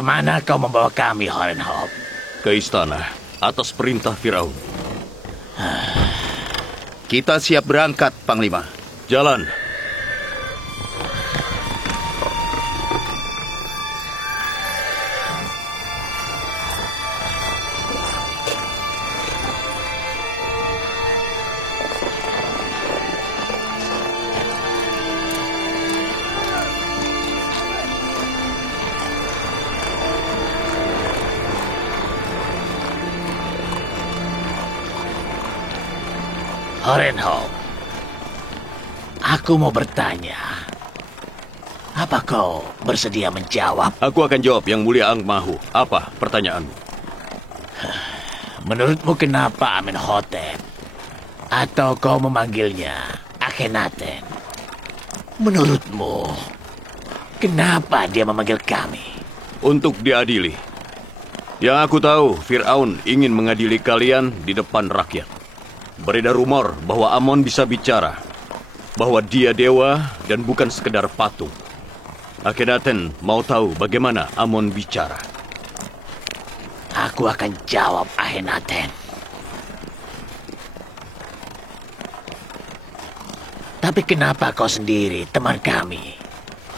Kemana kau membawa kami, Horenhop? Ke istana, atas perintah Firaun. Kita siap berangkat, Panglima. Jalan. Horenhop, aku mau bertanya. Apa kau bersedia menjawab? Aku akan jawab, Yang Mulia Angmahu. Apa pertanyaanmu? Menurutmu kenapa Amenhotep? Atau kau memanggilnya Akhenaten? Menurutmu, kenapa dia memanggil kami? Untuk diadili. Yang aku tahu, Firaun ingin mengadili kalian di depan rakyat. Beredar rumor bahwa Amon bisa bicara, bahwa dia dewa dan bukan sekedar patung. Akhenaten mau tahu bagaimana Amon bicara. Aku akan jawab, Akhenaten. Tapi kenapa kau sendiri, teman kami,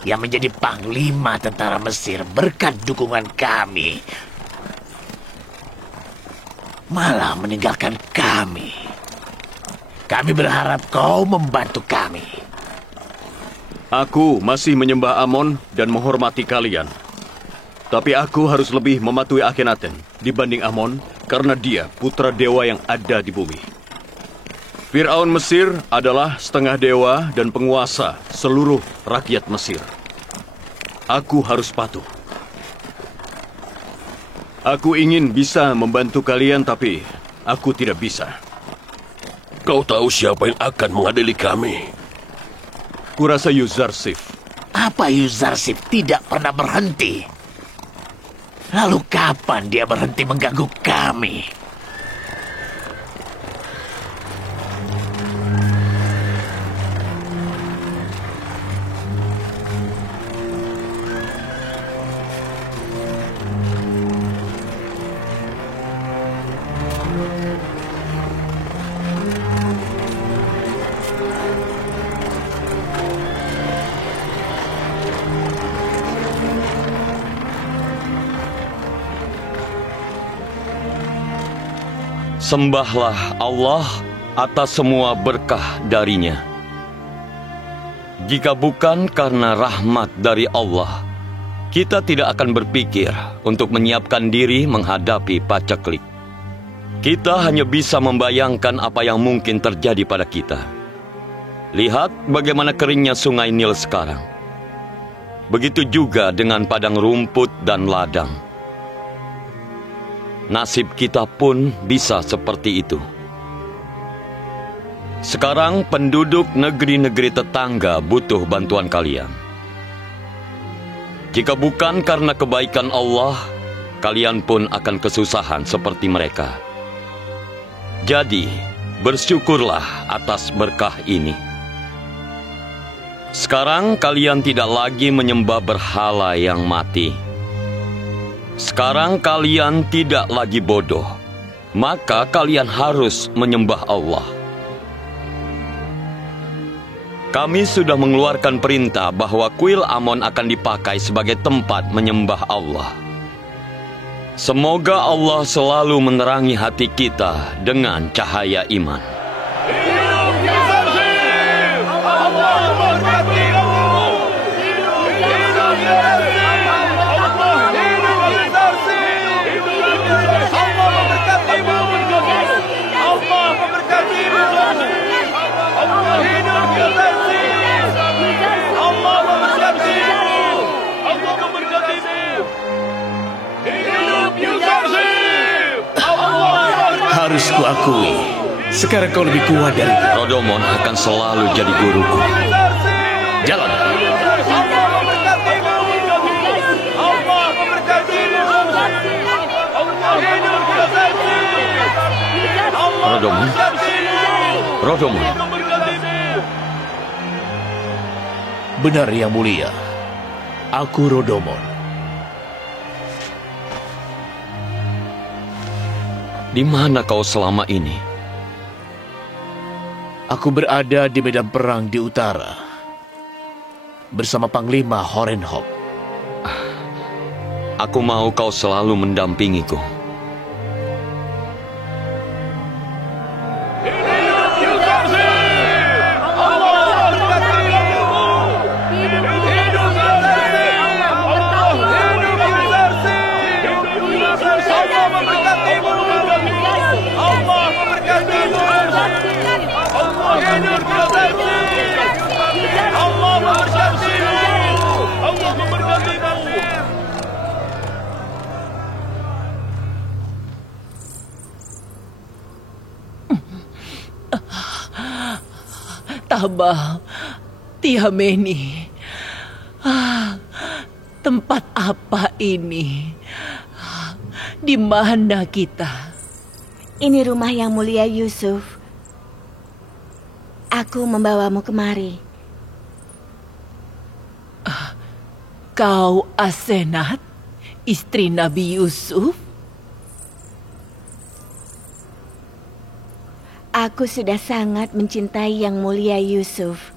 yang menjadi panglima tentara Mesir berkat dukungan kami, malah meninggalkan kami? Kami berharap kau membantu kami. Aku masih menyembah Amon dan menghormati kalian. Tapi aku harus lebih mematuhi Akhenaten dibanding Amon karena dia putra dewa yang ada di bumi. Firaun Mesir adalah setengah dewa dan penguasa seluruh rakyat Mesir. Aku harus patuh. Aku ingin bisa membantu kalian, tapi aku tidak bisa. Kau tahu siapa yang akan mengadili kami? Kurasa Yuzarsif. Apa Yuzarsif tidak pernah berhenti? Lalu kapan dia berhenti mengganggu kami? Sembahlah Allah atas semua berkah darinya. Jika bukan karena rahmat dari Allah, kita tidak akan berpikir untuk menyiapkan diri menghadapi paceklik. Kita hanya bisa membayangkan apa yang mungkin terjadi pada kita. Lihat bagaimana keringnya sungai Nil sekarang. Begitu juga dengan padang rumput dan ladang. Nasib kita pun bisa seperti itu. Sekarang penduduk negeri-negeri tetangga butuh bantuan kalian. Jika bukan karena kebaikan Allah, kalian pun akan kesusahan seperti mereka. Jadi, bersyukurlah atas berkah ini. Sekarang kalian tidak lagi menyembah berhala yang mati. Sekarang kalian tidak lagi bodoh, maka kalian harus menyembah Allah. Kami sudah mengeluarkan perintah bahwa kuil Amon akan dipakai sebagai tempat menyembah Allah. Semoga Allah selalu menerangi hati kita dengan cahaya iman. Harus kuakui, sekarang kau lebih kuat dari Rodomon akan selalu jadi guruku. jalan. Rodomon, Rodomon. Benar, Yang Mulia. Aku Rodomon. Di mana kau selama ini? Aku berada di medan perang di utara bersama Panglima Horenhop. Aku mau kau selalu mendampingiku. Tabah, Tihameni. Tempat apa ini? Di mana kita? Ini rumah yang mulia Yusuf. Aku membawamu kemari. Kau Asenat, istri Nabi Yusuf? Aku sudah sangat mencintai yang mulia Yusuf.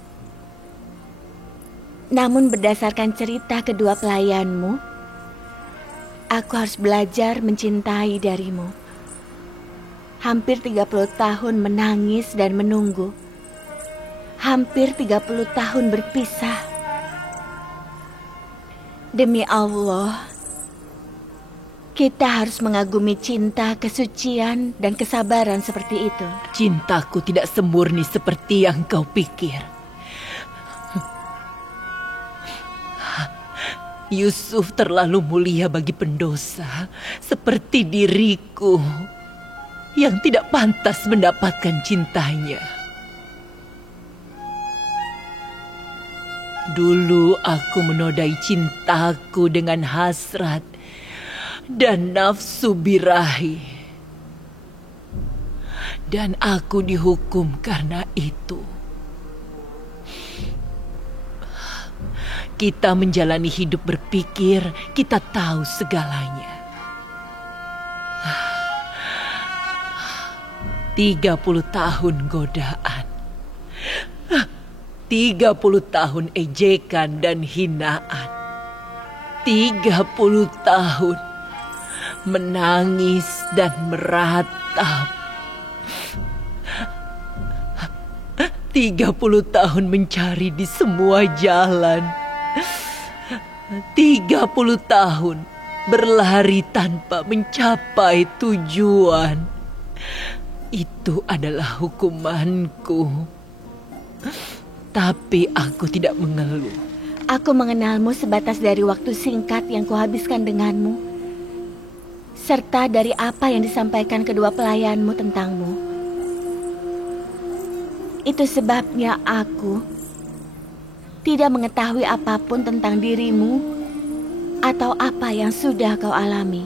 Namun berdasarkan cerita kedua pelayanmu, aku harus belajar mencintai darimu. Hampir 30 tahun menangis dan menunggu. Hampir 30 tahun berpisah. Demi Allah, kita harus mengagumi cinta, kesucian, dan kesabaran seperti itu. Cintaku tidak semurni seperti yang kau pikir. Yusuf terlalu mulia bagi pendosa, seperti diriku yang tidak pantas mendapatkan cintanya. Dulu aku menodai cintaku dengan hasrat dan nafsu birahi. Dan aku dihukum karena itu. Kita menjalani hidup berpikir kita tahu segalanya. 30 tahun godaan. 30 tahun ejekan dan hinaan. 30 tahun menangis dan meratap. 30 tahun mencari di semua jalan. 30 tahun berlari tanpa mencapai tujuan. Itu adalah hukumanku. Tapi aku tidak mengeluh. Aku mengenalmu sebatas dari waktu singkat yang kuhabiskan denganmu, serta dari apa yang disampaikan kedua pelayanmu tentangmu. Itu sebabnya aku tidak mengetahui apapun tentang dirimu atau apa yang sudah kau alami.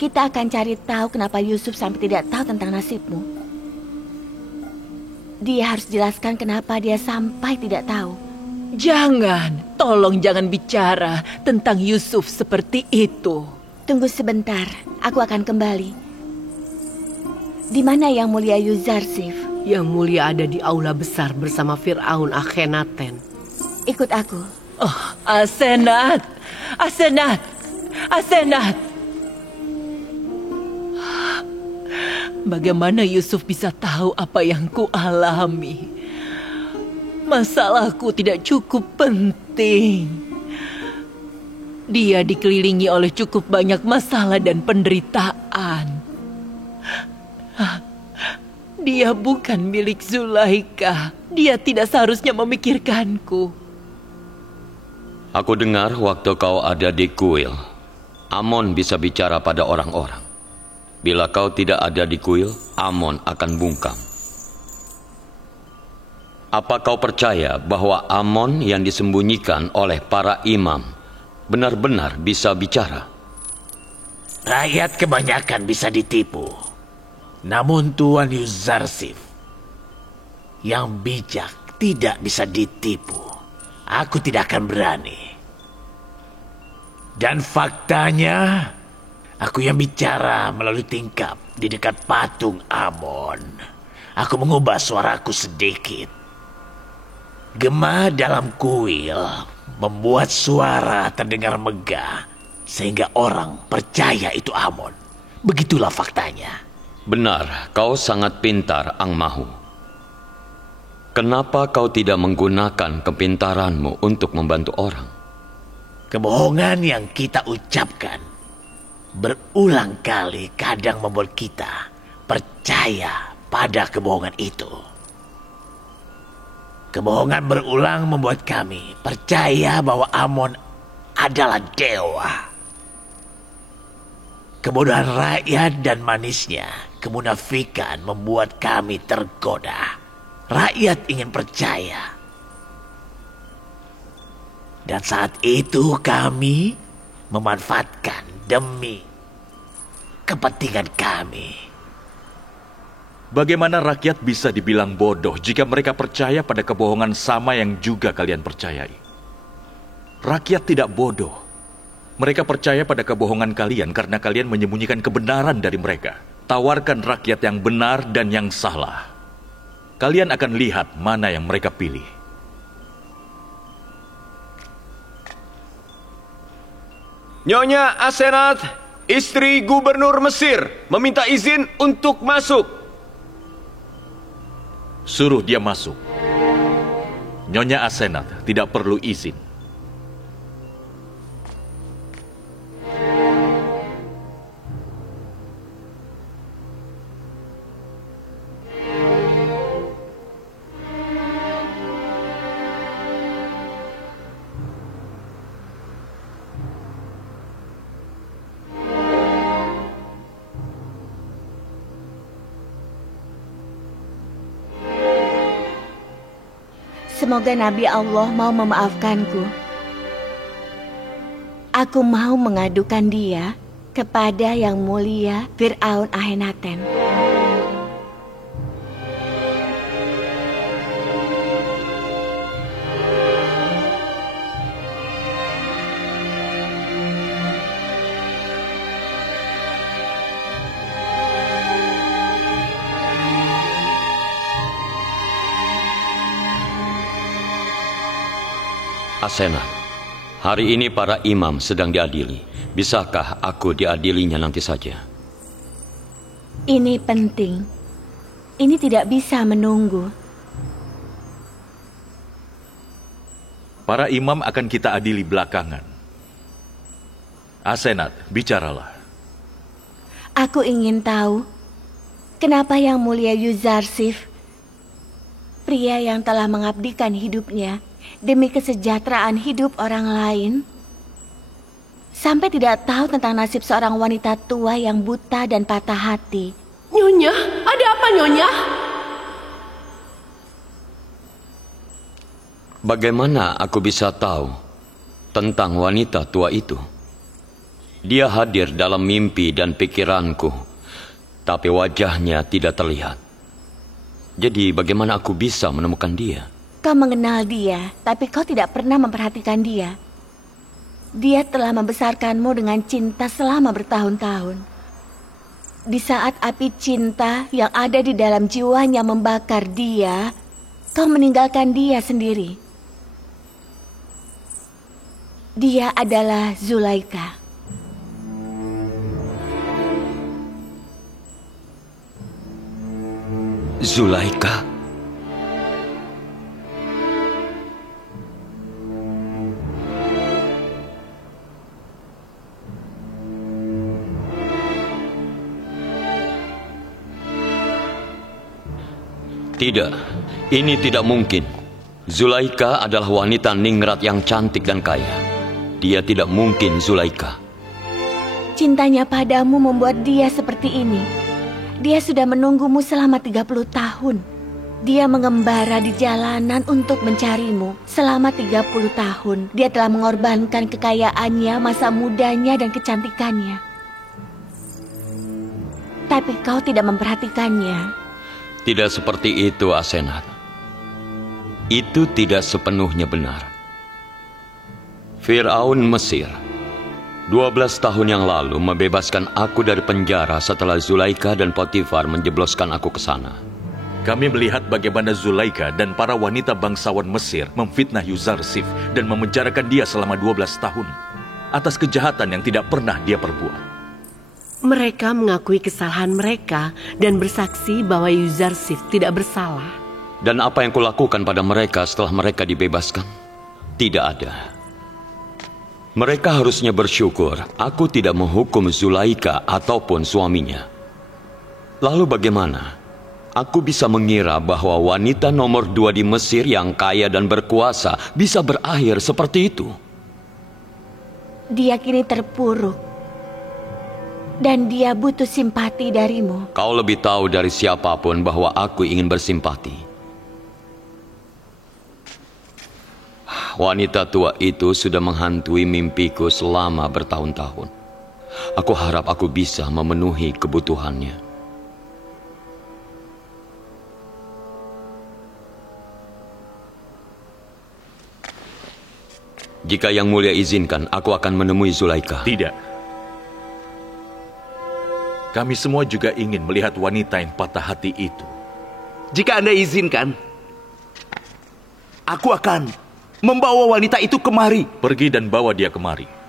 Kita akan cari tahu kenapa Yusuf sampai tidak tahu tentang nasibmu. Dia harus jelaskan kenapa dia sampai tidak tahu. Jangan, tolong jangan bicara tentang Yusuf seperti itu. Tunggu sebentar, aku akan kembali. Di mana yang mulia Yuzarsif? Yang mulia ada di aula besar bersama Fir'aun Akhenaten. Ikut aku. Oh, Asenat, Asenat, Asenat. Bagaimana Yusuf bisa tahu apa yang ku alami? Masalahku tidak cukup penting. Dia dikelilingi oleh cukup banyak masalah dan penderitaan. Dia bukan milik Zulaika. Dia tidak seharusnya memikirkanku. Aku dengar waktu kau ada di kuil, Amon bisa bicara pada orang-orang. Bila kau tidak ada di kuil, Amon akan bungkam. Apa kau percaya bahwa Amon yang disembunyikan oleh para imam benar-benar bisa bicara? Rakyat kebanyakan bisa ditipu. Namun Tuan Yuzarsif yang bijak tidak bisa ditipu. Aku tidak akan berani. Dan faktanya, Aku yang bicara melalui tingkap di dekat patung Amon. Aku mengubah suaraku sedikit. Gema dalam kuil membuat suara terdengar megah sehingga orang percaya itu Amon. Begitulah faktanya. Benar, kau sangat pintar, Ang Mahu. Kenapa kau tidak menggunakan kepintaranmu untuk membantu orang? Kebohongan yang kita ucapkan berulang kali kadang membuat kita percaya pada kebohongan itu. Kebohongan berulang membuat kami percaya bahwa Amon adalah dewa. Kebodohan rakyat dan manisnya kemunafikan membuat kami tergoda. Rakyat ingin percaya. Dan saat itu kami memanfaatkan demi kepentingan kami. Bagaimana rakyat bisa dibilang bodoh jika mereka percaya pada kebohongan sama yang juga kalian percayai? Rakyat tidak bodoh. Mereka percaya pada kebohongan kalian karena kalian menyembunyikan kebenaran dari mereka. Tawarkan rakyat yang benar dan yang salah. Kalian akan lihat mana yang mereka pilih. Nyonya Asenat, istri gubernur Mesir, meminta izin untuk masuk. Suruh dia masuk. Nyonya Asenat tidak perlu izin. Semoga Nabi Allah mau memaafkanku. Aku mau mengadukan dia kepada Yang Mulia Fir'aun Akhenaten. Asenat, hari ini para imam sedang diadili. Bisakah aku diadilinya nanti saja? Ini penting. Ini tidak bisa menunggu. Para imam akan kita adili belakangan. Asenat, bicaralah. Aku ingin tahu kenapa Yang Mulia Yuzarsif, pria yang telah mengabdikan hidupnya demi kesejahteraan hidup orang lain, sampai tidak tahu tentang nasib seorang wanita tua yang buta dan patah hati. Nyonya, ada apa Nyonya? Bagaimana aku bisa tahu tentang wanita tua itu? Dia hadir dalam mimpi dan pikiranku, tapi wajahnya tidak terlihat. Jadi bagaimana aku bisa menemukan dia? Kau mengenal dia, tapi kau tidak pernah memperhatikan dia. Dia telah membesarkanmu dengan cinta selama bertahun-tahun. Di saat api cinta yang ada di dalam jiwanya membakar dia, kau meninggalkan dia sendiri. Dia adalah Zulaika. Zulaika? Tidak, ini tidak mungkin. Zulaika adalah wanita ningrat yang cantik dan kaya. Dia tidak mungkin Zulaika. Cintanya padamu membuat dia seperti ini. Dia sudah menunggumu selama 30 tahun. Dia mengembara di jalanan untuk mencarimu selama 30 tahun. Dia telah mengorbankan kekayaannya, masa mudanya, dan kecantikannya. Tapi kau tidak memperhatikannya. Tidak seperti itu, Asenat. Itu tidak sepenuhnya benar. Fir'aun Mesir 12 tahun yang lalu membebaskan aku dari penjara setelah Zulaika dan Potifar menjebloskan aku ke sana. Kami melihat bagaimana Zulaika dan para wanita bangsawan Mesir memfitnah Yuzarsif dan memenjarakan dia selama 12 tahun atas kejahatan yang tidak pernah dia perbuat. Mereka mengakui kesalahan mereka dan bersaksi bahwa Yuzarsif tidak bersalah. Dan apa yang kulakukan pada mereka setelah mereka dibebaskan? Tidak ada. Mereka harusnya bersyukur aku tidak menghukum Zulaika ataupun suaminya. Lalu bagaimana? Aku bisa mengira bahwa wanita nomor 2 di Mesir yang kaya dan berkuasa bisa berakhir seperti itu. Dia kini terpuruk. Dan dia butuh simpati darimu. Kau lebih tahu dari siapapun bahwa aku ingin bersimpati. Wanita tua itu sudah menghantui mimpiku selama bertahun-tahun. Aku harap aku bisa memenuhi kebutuhannya. Jika Yang Mulia izinkan, aku akan menemui Zulaika. Tidak. Kami semua juga ingin melihat wanita yang patah hati itu. Jika Anda izinkan, aku akan membawa wanita itu kemari. Pergi dan bawa dia kemari.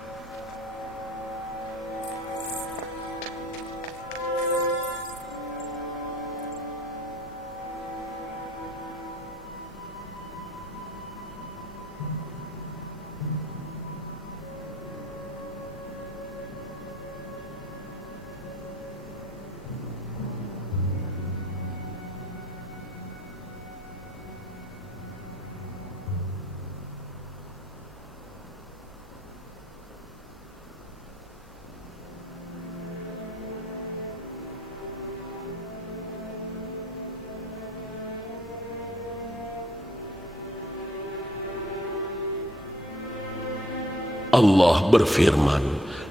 Allah berfirman,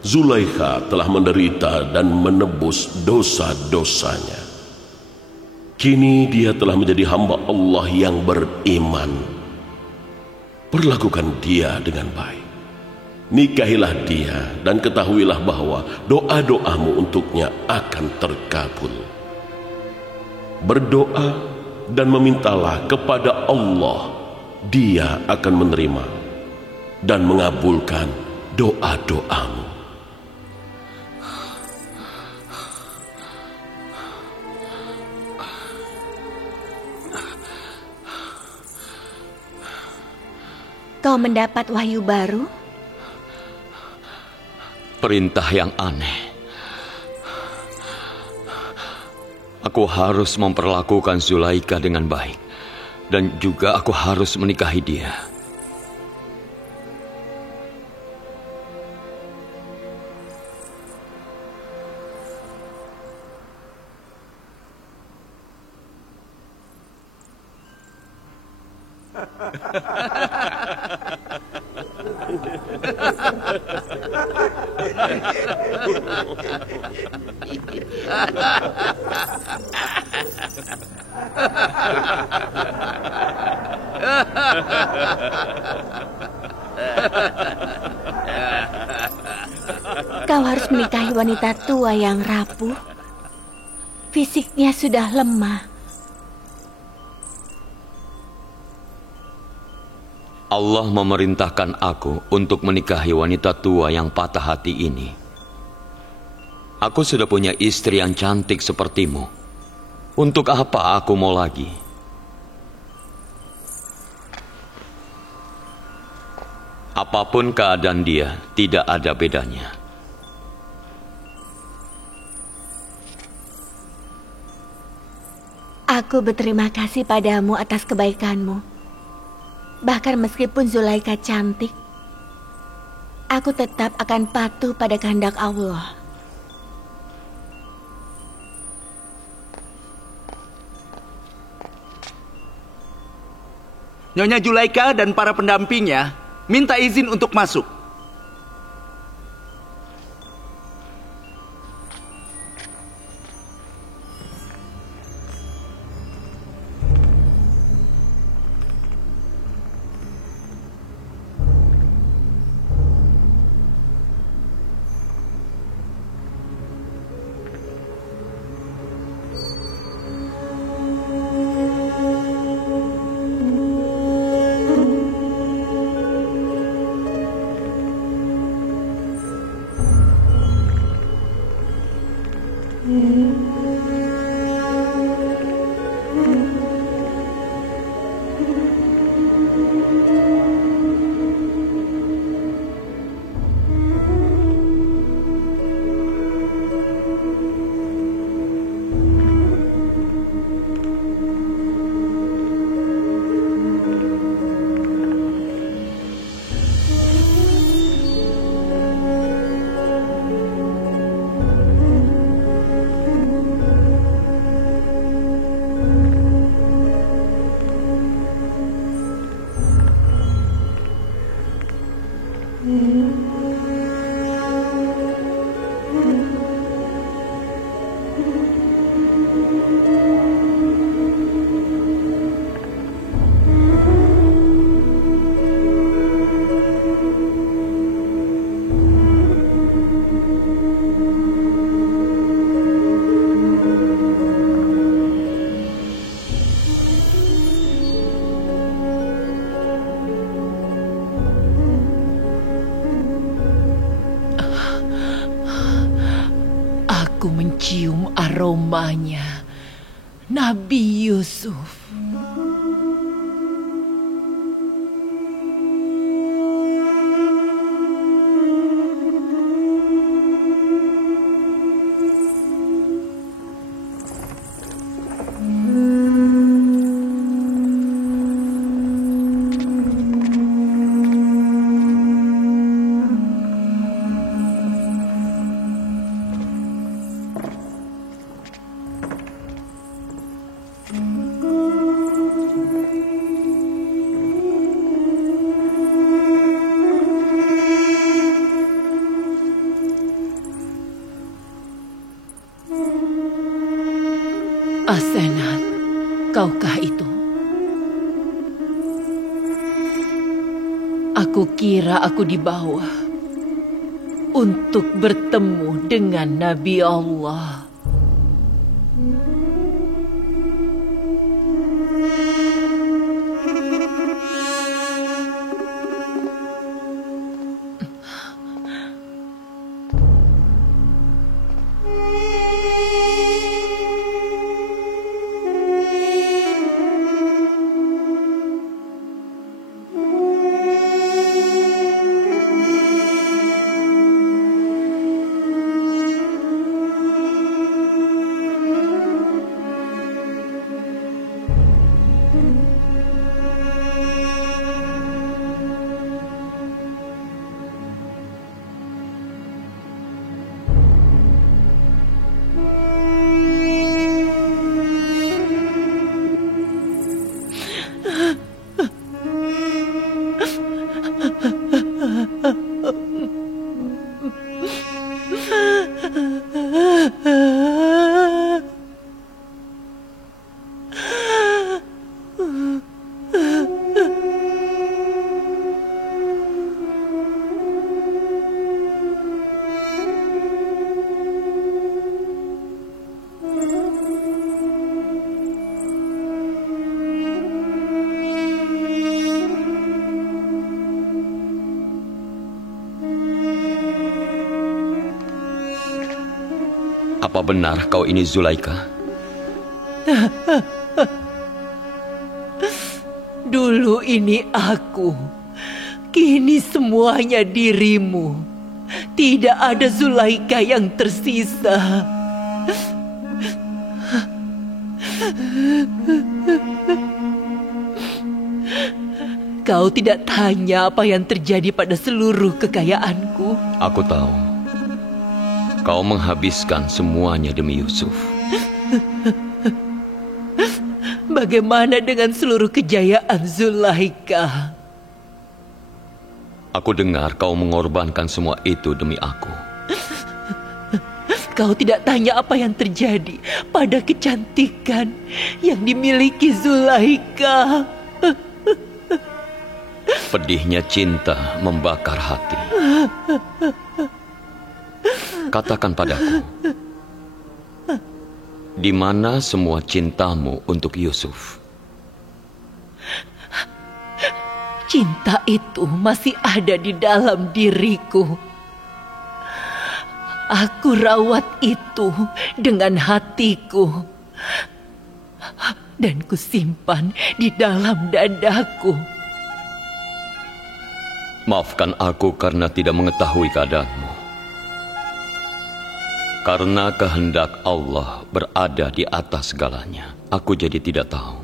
Zulaikha telah menderita dan menebus dosa-dosanya. Kini dia telah menjadi hamba Allah yang beriman. Perlakukan dia dengan baik. Nikahilah dia dan ketahuilah bahwa doa-doamu untuknya akan terkabul. Berdoa dan memintalah kepada Allah, Dia akan menerima dan mengabulkan doa-doamu. Kau mendapat wahyu baru? Perintah yang aneh. Aku harus memperlakukan Zulaika dengan baik. Dan juga aku harus menikahi dia. Kau harus menikahi wanita tua yang rapuh. Fisiknya sudah lemah. Allah memerintahkan aku untuk menikahi wanita tua yang patah hati ini. Aku sudah punya istri yang cantik sepertimu. Untuk apa aku mau lagi? Apapun keadaan dia, tidak ada bedanya. Aku berterima kasih padamu atas kebaikanmu. Bahkan meskipun Zulaika cantik, aku tetap akan patuh pada kehendak Allah. Nyonya Zulaika dan para pendampingnya minta izin untuk masuk. Aku mencium aromanya, Nabi Yusuf. Asenat, kaukah itu? Aku kira aku dibawa untuk bertemu dengan Nabi Allah. Apa benar kau ini Zulaika? Dulu ini aku, kini semuanya dirimu. Tidak ada Zulaika yang tersisa. Kau tidak tanya apa yang terjadi pada seluruh kekayaanku. Aku tahu. Kau menghabiskan semuanya demi Yusuf. Bagaimana dengan seluruh kejayaan Zulaika? Aku dengar kau mengorbankan semua itu demi aku. Kau tidak tanya apa yang terjadi pada kecantikan yang dimiliki Zulaika. Pedihnya cinta membakar hati. Katakan padaku, di mana semua cintamu untuk Yusuf? Cinta itu masih ada di dalam diriku. Aku rawat itu dengan hatiku dan kusimpan di dalam dadaku. Maafkan aku karena tidak mengetahui keadaanmu. Karena kehendak Allah berada di atas segalanya, aku jadi tidak tahu.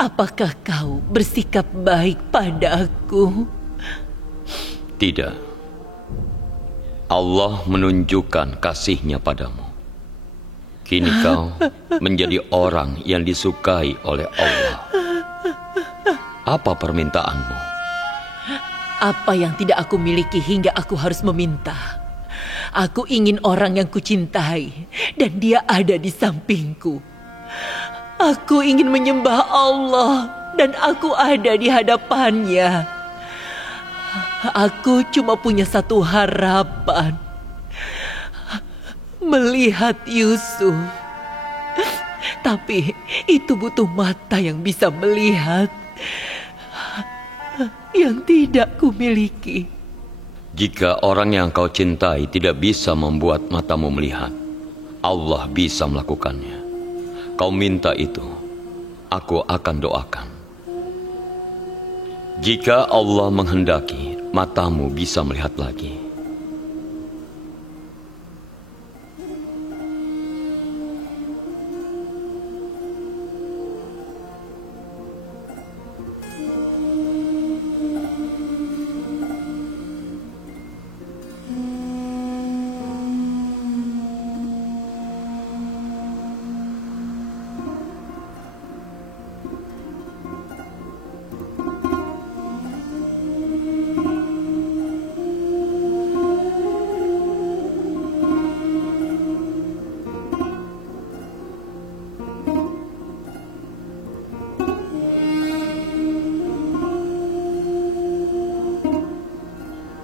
Apakah kau bersikap baik pada aku? Tidak. Allah menunjukkan kasih-Nya padamu. Kini kau menjadi orang yang disukai oleh Allah. Apa permintaanmu? Apa yang tidak aku miliki hingga aku harus meminta? Aku ingin orang yang kucintai dan dia ada di sampingku. Aku ingin menyembah Allah dan aku ada di hadapannya. Aku cuma punya satu harapan. Melihat Yusuf. Tapi itu butuh mata yang bisa melihat. Yang tidak kumiliki. Jika orang yang kau cintai tidak bisa membuat matamu melihat, Allah bisa melakukannya. Kau minta itu, aku akan doakan. Jika Allah menghendaki, matamu bisa melihat lagi.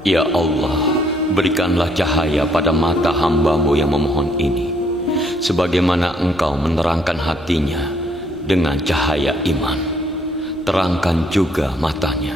Ya Allah, berikanlah cahaya pada mata hamba-Mu yang memohon ini, sebagaimana Engkau menerangkan hatinya dengan cahaya iman. Terangkan juga matanya.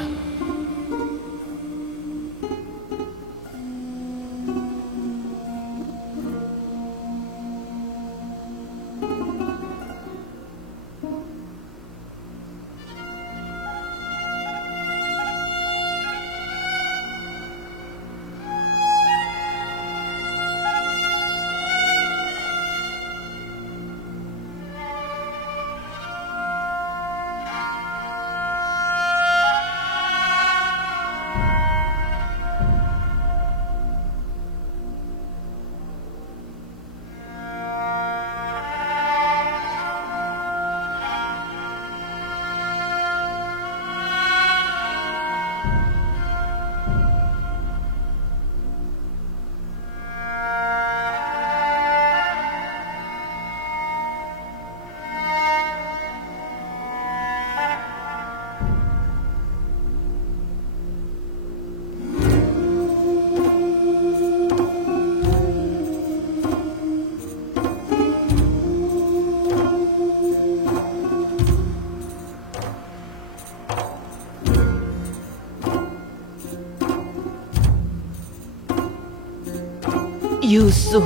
Yusuf,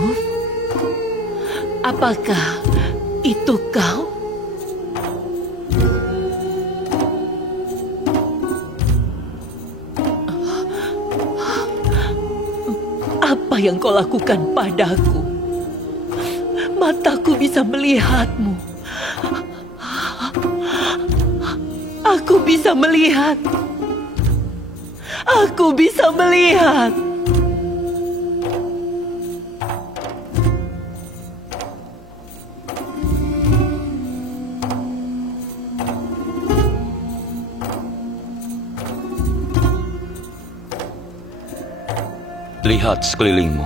apakah itu kau? Apa yang kau lakukan padaku? Mataku bisa melihatmu. Aku bisa melihat. Aku bisa melihat. Lihat sekelilingmu.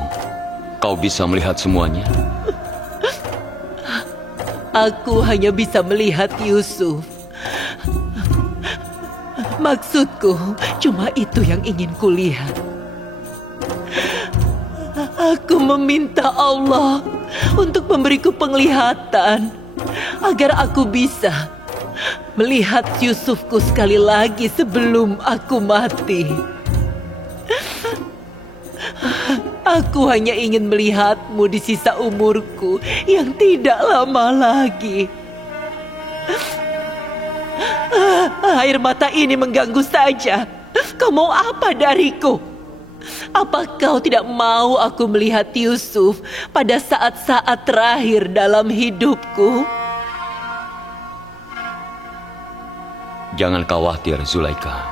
Kau bisa melihat semuanya? Aku hanya bisa melihat Yusuf. Maksudku, cuma itu yang ingin kulihat. Aku meminta Allah untuk memberiku penglihatan agar aku bisa melihat Yusufku sekali lagi sebelum aku mati. Aku hanya ingin melihatmu di sisa umurku yang tidak lama lagi. Air mata ini mengganggu saja. Kau mau apa dariku? Apa kau tidak mau aku melihat Yusuf pada saat-saat terakhir dalam hidupku? Jangan khawatir, Zulaika.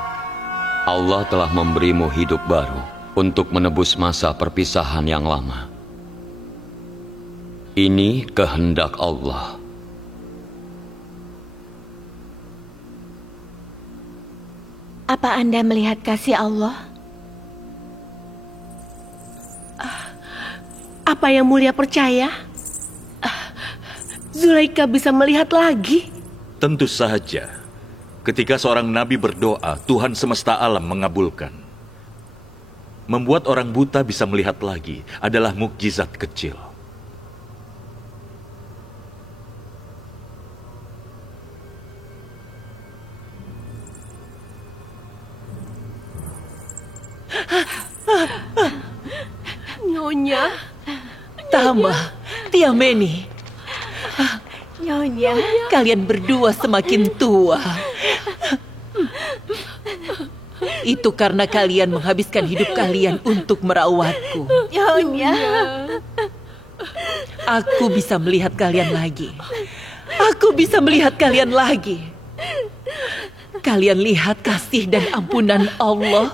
Allah telah memberimu hidup baru untuk menebus masa perpisahan yang lama. Ini kehendak Allah. Apa Anda melihat kasih Allah? Apa yang mulia percaya? Zulaika bisa melihat lagi? Tentu saja. Ketika seorang nabi berdoa, Tuhan semesta alam mengabulkan. Membuat orang buta bisa melihat lagi adalah mukjizat kecil. Nyonya, Tama, Tiameni, Nyonya, kalian berdua semakin tua. Itu karena kalian menghabiskan hidup kalian untuk merawatku. Nyonya. Aku bisa melihat kalian lagi. Aku bisa melihat kalian lagi. Kalian lihat kasih dan ampunan Allah.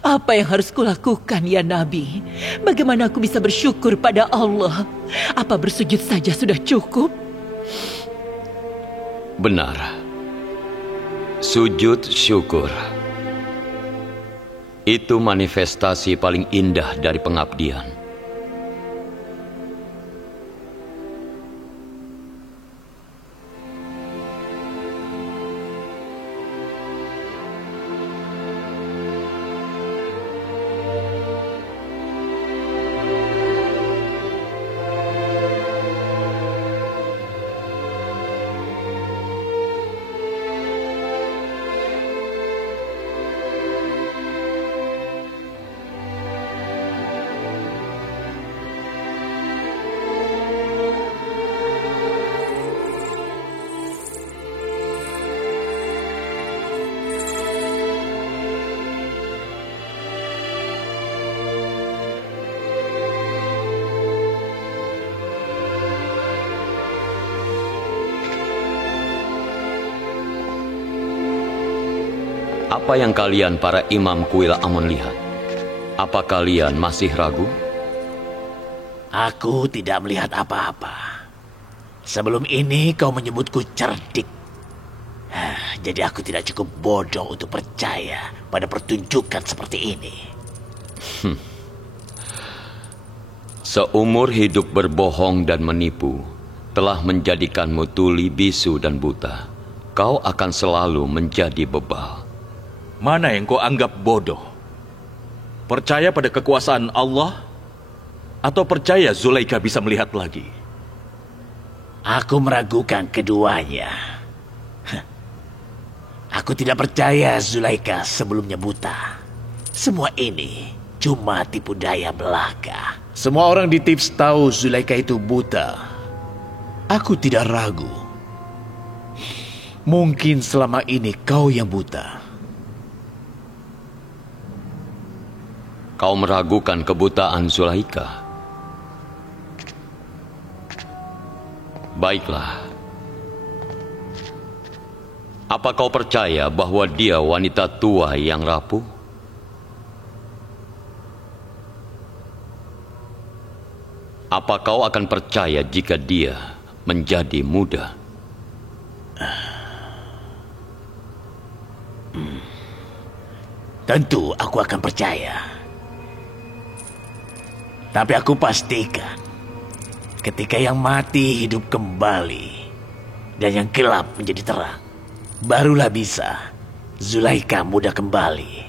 Apa yang harus kulakukan ya Nabi? Bagaimana aku bisa bersyukur pada Allah? Apa bersujud saja sudah cukup? Benar. Sujud syukur. Itu manifestasi paling indah dari pengabdian. Apa yang kalian para imam kuil Amon lihat? Apa kalian masih ragu? Aku tidak melihat apa-apa. Sebelum ini kau menyebutku cerdik. Jadi aku tidak cukup bodoh untuk percaya pada pertunjukan seperti ini. Seumur hidup berbohong dan menipu telah menjadikanmu tuli, bisu, dan buta. Kau akan selalu menjadi bebal. Mana yang kau anggap bodoh? Percaya pada kekuasaan Allah? Atau percaya Zulaika bisa melihat lagi? Aku meragukan keduanya. Aku tidak percaya Zulaika sebelumnya buta. Semua ini cuma tipu daya belaka. Semua orang di Tips tahu Zulaika itu buta. Aku tidak ragu. Mungkin selama ini kau yang buta. Kau meragukan kebutaan Zulaika. Baiklah. Apa kau percaya bahwa dia wanita tua yang rapuh? Apa kau akan percaya jika dia menjadi muda? Tentu aku akan percaya. Tapi aku pastikan, ketika yang mati hidup kembali dan yang gelap menjadi terang, barulah bisa Zulaika muda kembali.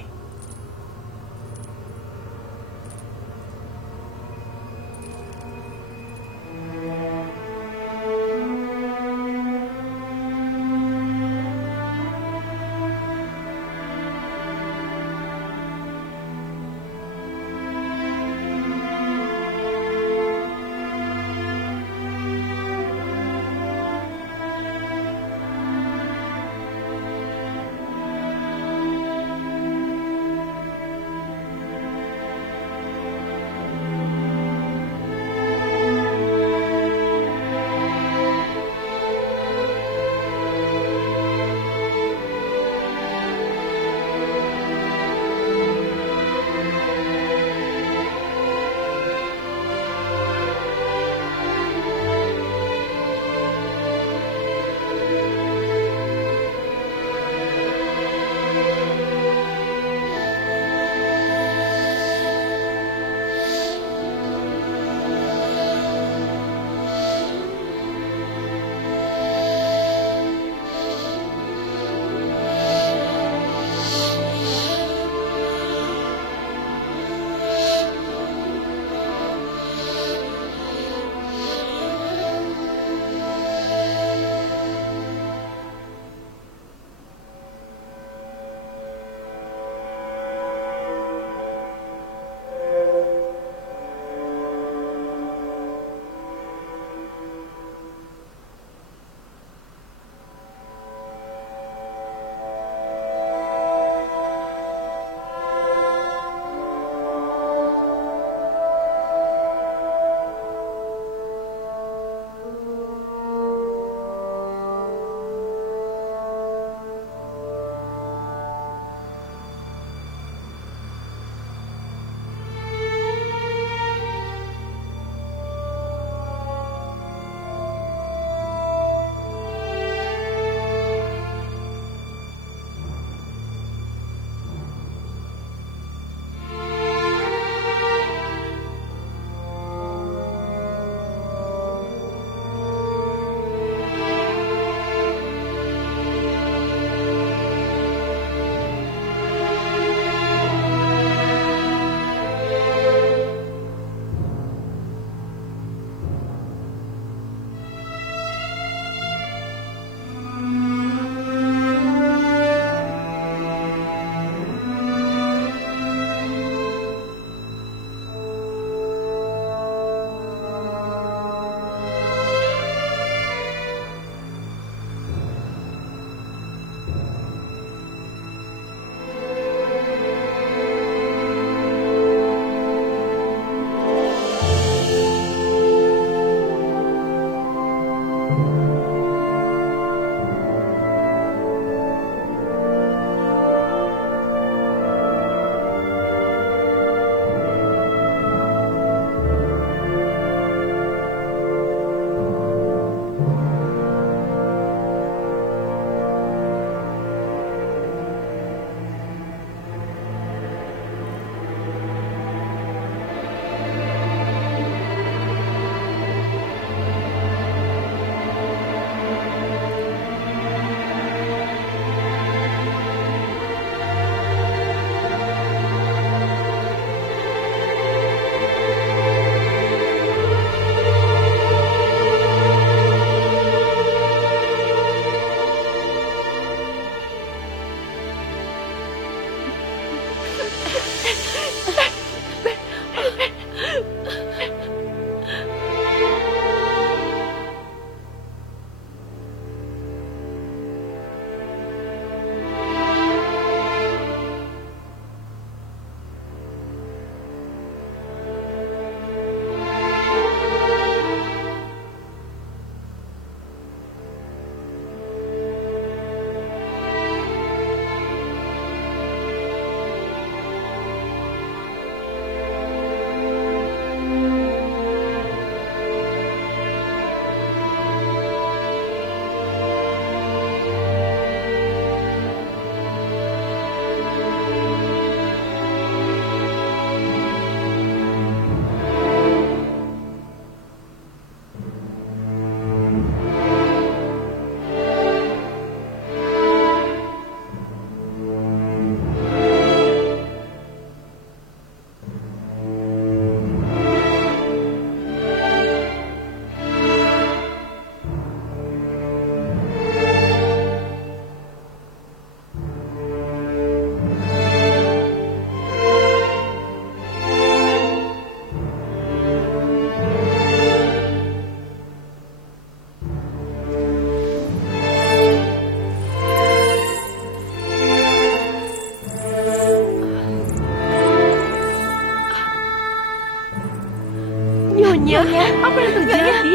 Nyonya, apa yang terjadi?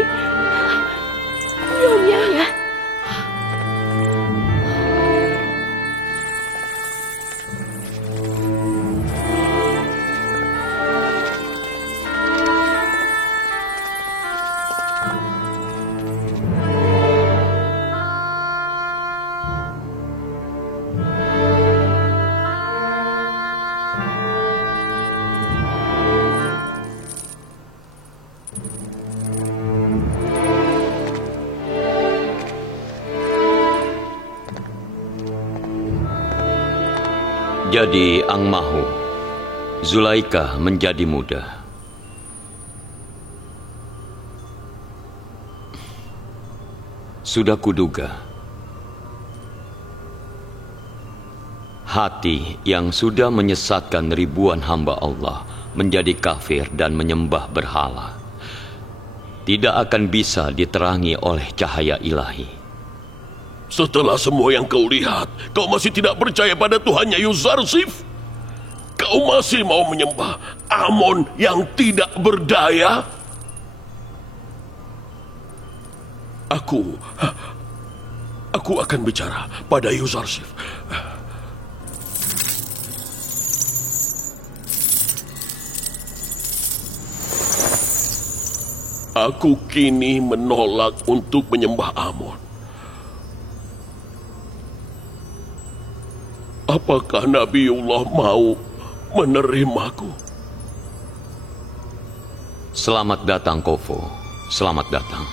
Nyonya. Jadi Ang Mahu, Zulaika menjadi muda. Sudah kuduga, hati yang sudah menyesatkan ribuan hamba Allah menjadi kafir dan menyembah berhala tidak akan bisa diterangi oleh cahaya ilahi. Setelah semua yang kau lihat, kau masih tidak percaya pada Tuhannya Yuzarsif? Kau masih mau menyembah Amon yang tidak berdaya? Aku akan bicara pada Yuzarsif. Aku kini menolak untuk menyembah Amon. Apakah Nabiullah mau menerimaku? Selamat datang, Kofo. Selamat datang.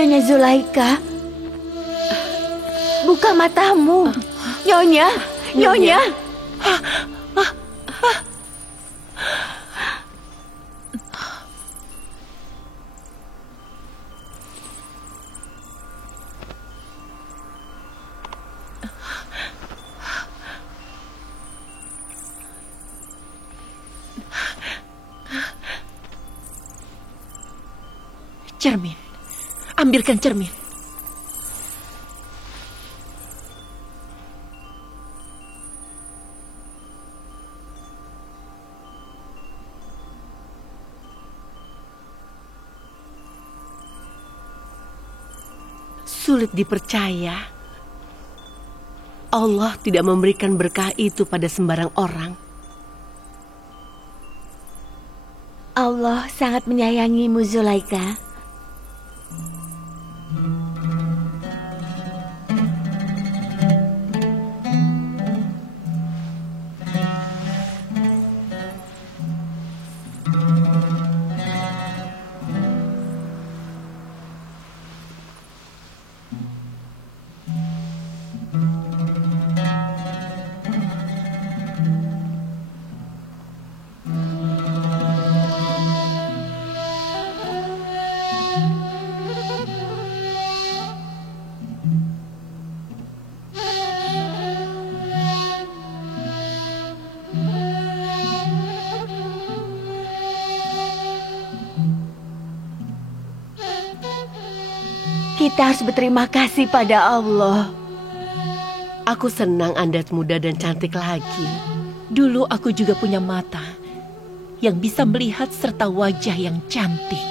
Nyonya Zulaika, buka matamu. Nyonya. Cermin. Ambilkan cermin. Sulit dipercaya. Allah tidak memberikan berkah itu pada sembarang orang. Allah sangat menyayangimu, Zulaika. Kita harus berterima kasih pada Allah. Aku senang Anda muda dan cantik lagi. Dulu aku juga punya mata yang bisa melihat serta wajah yang cantik.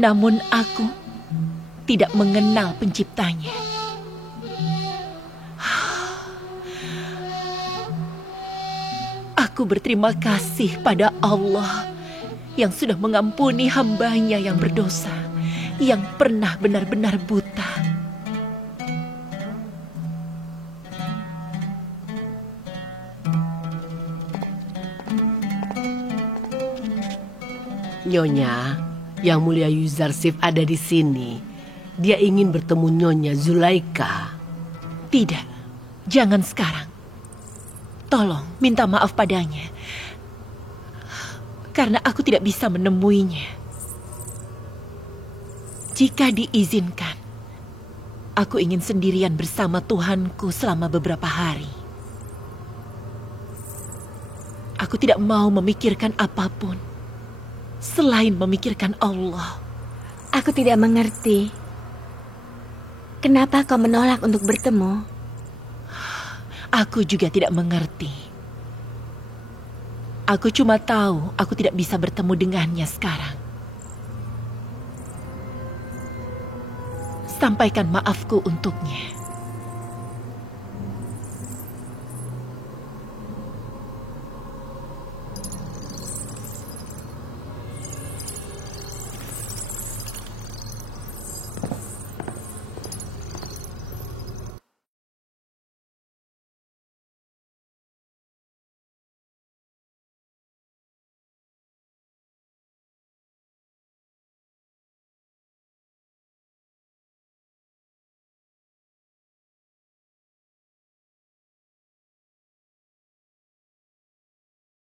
Namun aku tidak mengenal penciptanya. Aku berterima kasih pada Allah yang sudah mengampuni hambanya yang berdosa, yang pernah benar-benar buta. Nyonya, Yang Mulia Yuzarsif ada di sini. Dia ingin bertemu Nyonya Zulaika. Tidak, jangan sekarang. Tolong minta maaf padanya, karena aku tidak bisa menemuinya. Jika diizinkan, aku ingin sendirian bersama Tuhanku selama beberapa hari. Aku tidak mau memikirkan apapun selain memikirkan Allah. Aku tidak mengerti. Kenapa kau menolak untuk bertemu? Aku juga tidak mengerti. Aku cuma tahu aku tidak bisa bertemu dengannya sekarang. Sampaikan maafku untuknya.